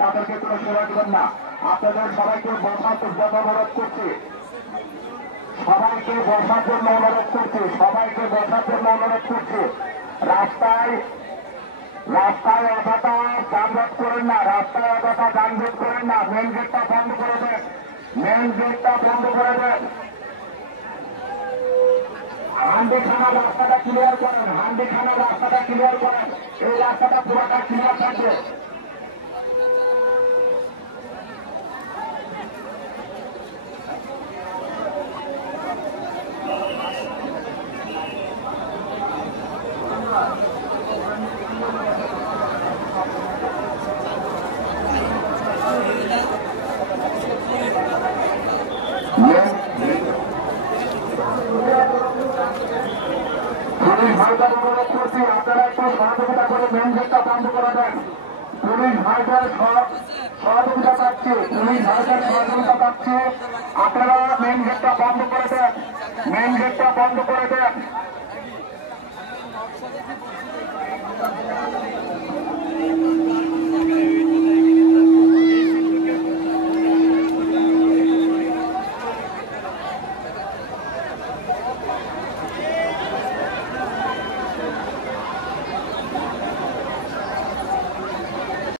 তাদেরকে কোনো সেবা দেবেন না। আপনাদের সবাইকে বসার জন্য অনুরোধ করছি, সবাইকে বসার জন্য অনুরোধ করছি, সবাইকে বসার জন্য অনুরোধ করছি। রাস্তায় রাস্তায় অযথা যানজট করেন না, রাস্তায় অযথা যানজট করেন না। মেন গেটটা বন্ধ করে দেন, মেন গেটটা বন্ধ করে দেন। হান্ডিখানা রাস্তাটা ক্লিয়ার করেন, হান্ডিখানা রাস্তাটা ক্লিয়ার করেন। এই রাস্তাটা পুরোটা ক্লিয়ার থাকবে। পুলিশ ভাইদের অনুরোধ করছি, আপনারা একটু সহযোগিতা করে মেন গেটটা বন্ধ করে দেন। পুলিশ ভাইদের সহযোগিতা পাচ্ছি, পুলিশ ভাইদের সহযোগিতা পাচ্ছি। আপনারা মেন গেটটা বন্ধ করে দেন, মেন গেটটা বন্ধ করে দেন।